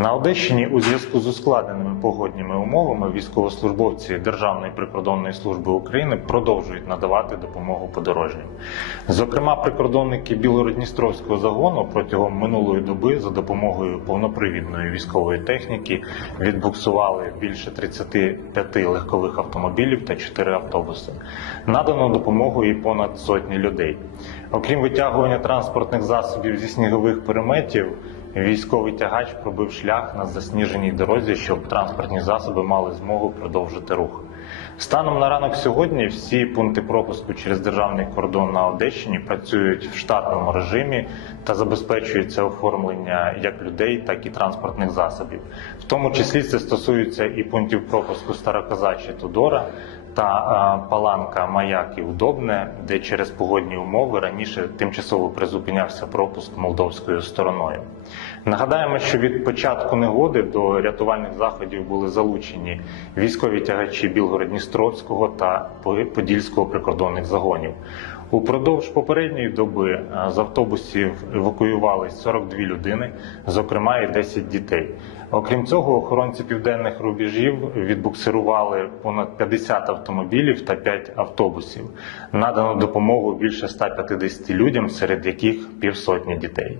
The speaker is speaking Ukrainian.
На Одещині у зв'язку з ускладненими погодніми умовами військовослужбовці Державної прикордонної служби України продовжують надавати допомогу подорожнім. Зокрема, прикордонники Білгород-Дністровського загону протягом минулої доби за допомогою повнопривідної військової техніки відбуксували більше 35 легкових автомобілів та 4 автобуси. Надано допомогу і понад сотні людей. Окрім витягування транспортних засобів зі снігових переметів, військовий тягач пробив шлях на засніженій дорозі, щоб транспортні засоби мали змогу продовжити рух. Станом на ранок сьогодні всі пункти пропуску через державний кордон на Одещині працюють в штатному режимі та забезпечується оформлення як людей, так і транспортних засобів. В тому числі це стосується і пунктів пропуску Староказачі Тудора та Паланка Маяк і Удобне, де через погодні умови раніше тимчасово призупинявся пропуск молдовською стороною. Нагадаємо, що від початку негоди до рятувальних заходів були залучені військові тягачі Білгород-Дністровського та Подільського прикордонних загонів. Упродовж попередньої доби е, з автобусів евакуювались 42 людини, зокрема і 10 дітей. Окрім цього, охоронці південних рубежів відбуксирували понад 50 автомобілів та 5 автобусів. Надано допомогу більше 150 людям, серед яких півсотні дітей.